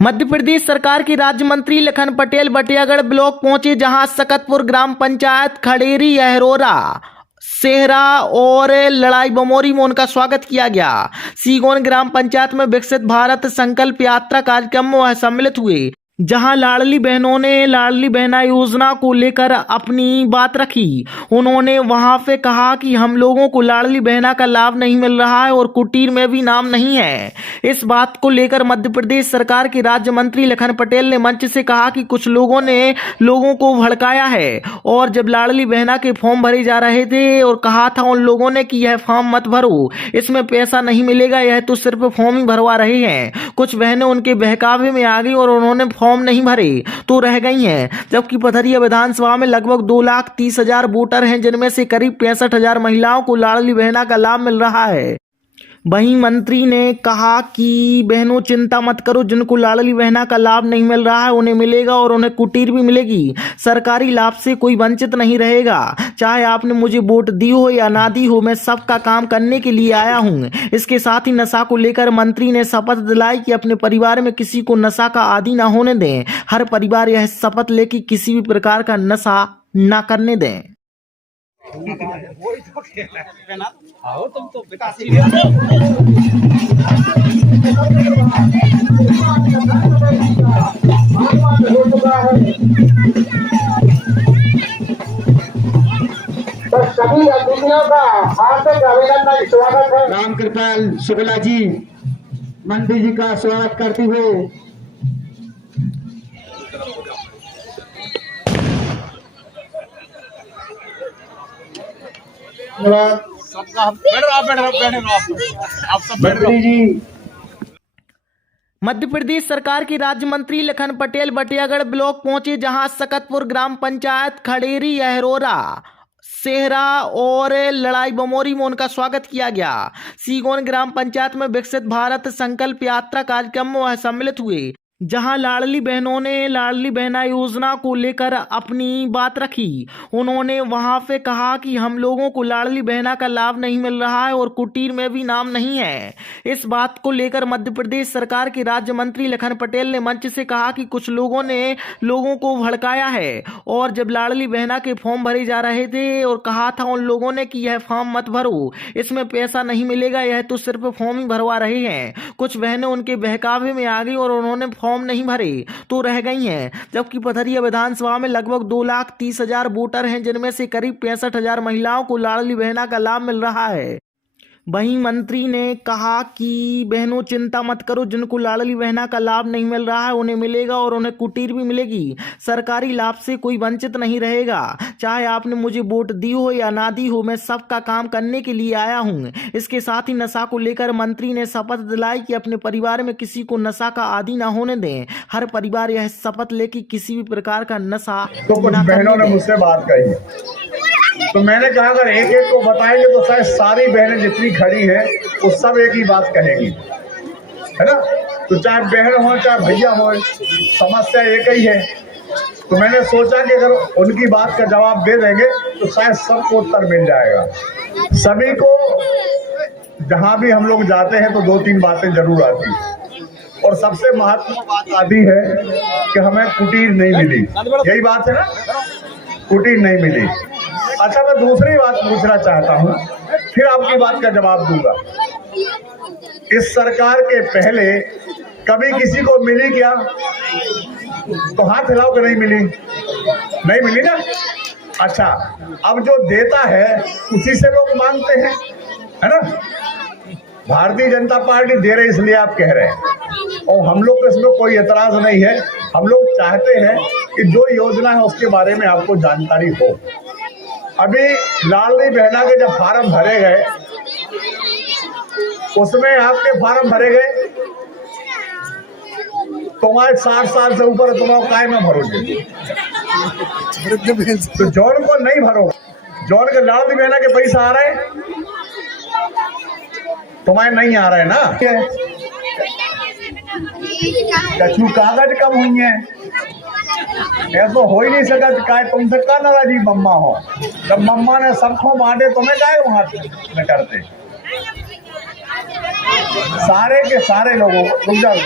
मध्य प्रदेश सरकार के राज्य मंत्री लखन पटेल बटियागढ़ ब्लॉक पहुंचे, जहां सकतपुर ग्राम पंचायत, खड़ेरी, अहरोरा, सेहरा और लड़ाई बमोरी में उनका स्वागत किया गया। सीगोन ग्राम पंचायत में विकसित भारत संकल्प यात्रा कार्यक्रम में वह सम्मिलित हुए, जहां लाडली बहनों ने लाडली बहना योजना को लेकर अपनी बात रखी। उन्होंने वहां पे कहा कि हम लोगों को लाडली बहना का लाभ नहीं मिल रहा है और कुटीर में भी नाम नहीं है। इस बात को लेकर मध्य प्रदेश सरकार के राज्य मंत्री लखन पटेल ने मंच से कहा कि कुछ लोगों ने लोगों को भड़काया है और जब लाडली बहना के फॉर्म भरे जा रहे थे और कहा था उन लोगों ने कि यह फॉर्म मत भरो, इसमें पैसा नहीं मिलेगा, यह तो सिर्फ फॉर्म ही भरवा रहे हैं। कुछ बहनें उनके बहकावे में आ गई और उन्होंने फॉर्म नहीं भरे तो रह गई हैं। जबकि पथरिया विधानसभा में लगभग 2,30,000 वोटर हैं, जिनमें से करीब 65,000 महिलाओं को लाडली बहना का लाभ मिल रहा है। वहीं मंत्री ने कहा कि बहनों चिंता मत करो, जिनको लाडली बहना का लाभ नहीं मिल रहा है उन्हें मिलेगा और उन्हें कुटीर भी मिलेगी। सरकारी लाभ से कोई वंचित नहीं रहेगा। चाहे आपने मुझे वोट दी हो या ना दी हो, मैं सबका काम करने के लिए आया हूं। इसके साथ ही नशा को लेकर मंत्री ने शपथ दिलाई कि अपने परिवार में किसी को नशा का आदी ना होने दें। हर परिवार यह शपथ ले कि किसी भी प्रकार का नशा ना करने दें। आओ तुम तो विकासी तो सभी अतिथियों का हार्दिक अभिनंदन, स्वागत है। राम कृपाल शुक्ला जी मंत्री जी का स्वागत करते हुए मध्य प्रदेश सरकार के राज्य मंत्री लखन पटेल बटियागढ़ ब्लॉक पहुंचे, जहां सकतपुर ग्राम पंचायत, खड़ेरी, अहरोरा, सेहरा और लड़ाई बमोरी में उनका स्वागत किया गया। सीगोन ग्राम पंचायत में विकसित भारत संकल्प यात्रा कार्यक्रम में वह सम्मिलित हुए, जहां लाडली बहनों ने लाडली बहना योजना को लेकर अपनी बात रखी। उन्होंने वहां पे कहा कि हम लोगों को लाडली बहना का लाभ नहीं मिल रहा है और कुटीर में भी नाम नहीं है। इस बात को लेकर मध्य प्रदेश सरकार के राज्य मंत्री लखन पटेल ने मंच से कहा कि कुछ लोगों ने लोगों को भड़काया है और जब लाडली बहना के फॉर्म भरे जा रहे थे और कहा था उन लोगों ने कि यह फॉर्म मत भरो, इसमें पैसा नहीं मिलेगा, यह तो सिर्फ फॉर्म ही भरवा रहे हैं। कुछ बहनें उनके बहकावे में आ गई और उन्होंने फॉर्म नहीं भरे तो रह गई हैं। जबकि पथरिया विधानसभा में लगभग 2,30,000 वोटर हैं, जिनमें से करीब 65,000 महिलाओं को लाडली बहना का लाभ मिल रहा है। वहीं मंत्री ने कहा कि बहनों चिंता मत करो, जिनको लाडली बहना का लाभ नहीं मिल रहा है उन्हें मिलेगा और उन्हें कुटीर भी मिलेगी। सरकारी लाभ से कोई वंचित नहीं रहेगा। चाहे आपने मुझे वोट दी हो या ना दी हो, मैं सबका काम करने के लिए आया हूं। इसके साथ ही नशा को लेकर मंत्री ने शपथ दिलाई कि अपने परिवार में किसी को नशा का आदी ना होने दें। हर परिवार यह शपथ ले कि किसी भी प्रकार का नशा तो कुछ बहनों ने मुझसे बात कही, तो मैंने कहा अगर एक एक को बताएंगे तो शायद सारी बहनें जितनी खड़ी है वो सब एक ही बात कहेगी, है ना। तो चाहे बहन हो चाहे भैया हो, समस्या एक ही है। तो मैंने सोचा कि अगर उनकी बात का जवाब दे देंगे तो शायद सबको उत्तर मिल जाएगा। सभी को जहां भी हम लोग जाते हैं तो 2-3 बातें जरूर आती हैं और सबसे महत्वपूर्ण बात आती है कि हमें कुटीर नहीं मिली। यही बात है ना, कुटीर नहीं मिली। अच्छा, मैं दूसरी बात पूछना चाहता हूँ, फिर आपकी बात का जवाब दूंगा। इस सरकार के पहले कभी किसी को मिली क्या? तो हाथ हिलाओ कि नहीं मिली? नहीं मिली ना। अच्छा, अब जो देता है उसी से लोग मांगते हैं, है ना। भारतीय जनता पार्टी दे रही इसलिए आप कह रहे हैं और हम लोग को इसमें कोई एतराज नहीं है। हम लोग चाहते हैं कि जो योजना है उसके बारे में आपको जानकारी हो। अभी लाडली बहना के जब फार्म भरे गए, उसमें आपके फार्म भरे गए, तुम्हारे 60 साल से ऊपर तुम्हारा काय में भरोगे, तो जौन को नहीं भरो, जौन के लाडली बहना के पैसा आ रहे तुम्हारे नहीं आ रहे ना। कछु कागज कम हुई है, ऐसा हो ही नहीं सका। काय तुमसे का नाराजी मम्मा हो, जब मम्मा ने सबको बांटे तुम्हें काय वहां में करते। सारे के सारे लोगों को रुक जाओ।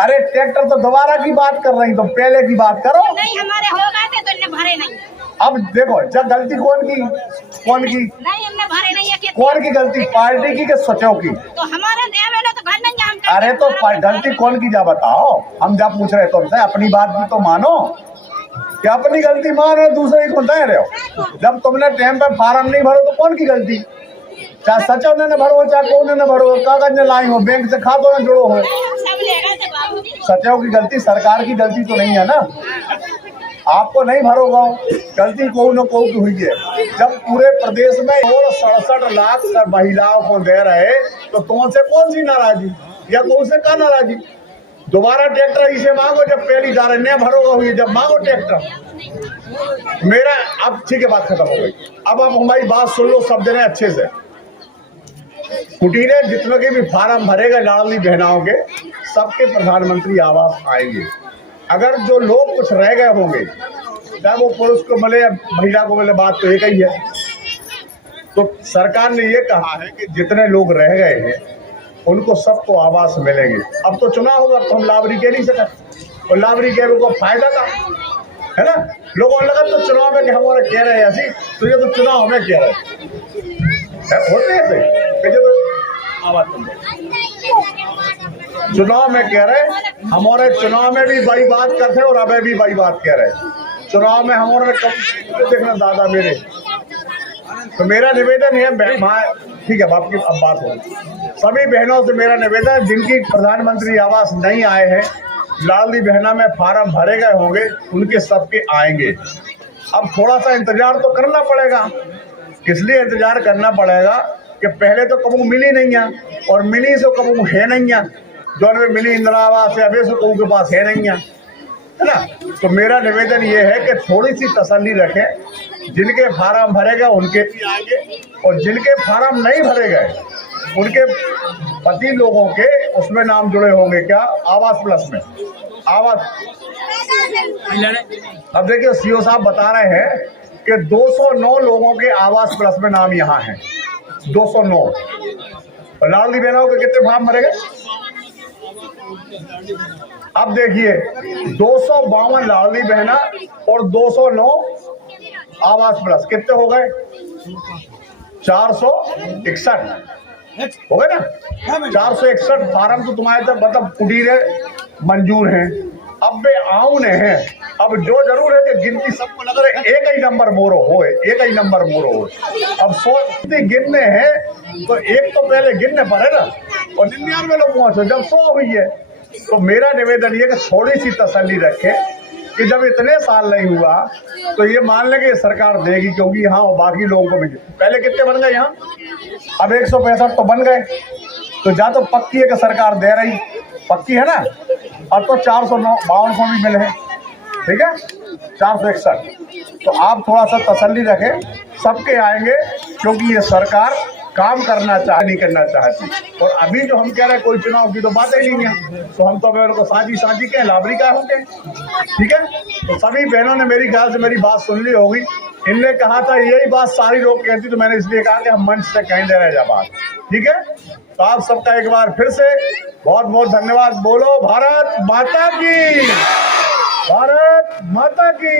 अरे ट्रैक्टर तो दोबारा की बात कर रही, तो पहले की बात करो। नहीं हमारे हो गए थे तो इन्हें भरे नहीं। अब देखो जब गलती कौन की नहीं इन्हें भरे नहीं है। कौन की गलती, पार्टी की कि सचो की? तो हमारे देवेले तो घर नहीं हम। अरे तो गलती कौन की जा बताओ, हम जब पूछ रहे तुमसे अपनी बात भी तो मानो, कि अपनी गलती मानो दूसरे को दे रहे हो। जब तुमने टाइम पे फार्म नहीं भरो तो कौन की गलती? चाहे सचो ने भरो चाहे कौन ने भरो, कागज ने लाई हो, बैंक से खातों ने जुड़ो हो, सचो की गलती, सरकार की गलती तो नहीं है ना। आपको नहीं भरोगा, गलती को न को की हुई है। जब पूरे प्रदेश में 67 लाख महिलाओं को दे रहे तो तुमसे कौन सी नाराजगी या कौन से का नाराजगी? दोबारा ट्रैक्टर इसे मांगो जब पहली दारे न भरोगा हुई, जब मांगो ट्रैक्टर। मेरा अब ठीक है, बात खत्म हो गई। अब आप हमारी बात सुन लो सब जने अच्छे से। कुटीरे जितने के भी फार्म भरेगा लाडली बहनाओं के, सबके प्रधानमंत्री आवास आएंगे। अगर जो लोग कुछ रह गए होंगे, चाहे वो पुरुष को मिले या महिला को मिले, बात तो एक ही है। तो सरकार ने ये कहा है कि जितने लोग रह गए हैं उनको सबको आवास मिलेंगे। अब तो चुनाव होगा तो हम लाभरी कह नहीं सकते, और लाभरी कह को फायदा था, है ना। लोगों को लगा तो चुनाव में कि हमारे कह रहे हैं ऐसी, तो ये तो चुनाव में कह रहे होते हैं तो आवाज चुनाव में कह रहे, हमारे चुनाव में भी बड़ी बात करते और अबे भी बड़ी बात कह रहे। चुनाव में हमारे कब देखना दादा मेरे, तो मेरा निवेदन है, ठीक है बाप की अब बात हो, सभी बहनों से मेरा निवेदन है जिनकी प्रधानमंत्री आवास नहीं आए हैं, लाडली बहना में फार्म भरे गए होंगे, उनके सबके आएंगे। अब थोड़ा सा इंतजार तो करना पड़ेगा। किस लिए इंतजार करना पड़ेगा कि पहले तो कबू मिली नहीं है, और मिली से कबू है नहीं है, जो मिली इंदिरा आवास है अभी से कबू के पास है नहीं है ना। तो मेरा निवेदन ये है कि थोड़ी सी तसल्ली रखें, जिनके फार्म भरे गए उनके भी आएंगे, और जिनके फार्म नहीं भरे गए उनके पति लोगों के उसमें नाम जुड़े होंगे, क्या आवास प्लस में आवास। अब देखिए सीओ साहब बता रहे हैं कि 209 लोगों के आवास प्लस में नाम यहाँ है, 209। और लाडली बहनों के कितने फार्म भरे गए? अब देखिए 252 लाडली बहना और 209 आवास प्लस, कितने हो गए? 461 हो गए ना। 461 फार्म तो तुम्हारे तक मतलब कुटीरे मंजूर हैं। अब वे आउन हैं। अब जो जरूर है कि गिनती सबको लग रहा है एक ही नंबर मोरो हो, एक ही नंबर मोरो हो। अब 100 गिनने हैं तो एक तो पहले गिनने पड़े ना, और 99 लोग पहुंचो जब 100 हुई है। तो मेरा निवेदन ये कि थोड़ी सी तसल्ली रखे कि जब इतने साल नहीं हुआ तो ये मान लें कि सरकार देगी, क्योंकि यहाँ बाकी लोगों को भी पहले कितने बन गए यहाँ, अब 165 तो बन गए। तो जा तो पक्की है कि सरकार दे रही, पक्की है ना। अब तो 452 को भी मिले हैं, ठीक है 461। तो आप थोड़ा सा तसल्ली रखें, सबके आएंगे, क्योंकि ये सरकार काम करना नहीं करना चाहती। और अभी जो हम कह रहे हैं कोई चुनाव की तो बात ही नहीं है, तो हम तो उनको साझी के लाभरी का होंगे, ठीक है। तो सभी बहनों ने मेरी ख्याल से मेरी बात सुन ली होगी। इनने कहा था यही बात सारी लोग कहती, तो मैंने इसलिए कहा कि हम मंच से कहीं दे रहे जा बात, ठीक है। तो आप सबका एक बार फिर से बहुत बहुत धन्यवाद। बोलो भारत माता की, भारत माता की।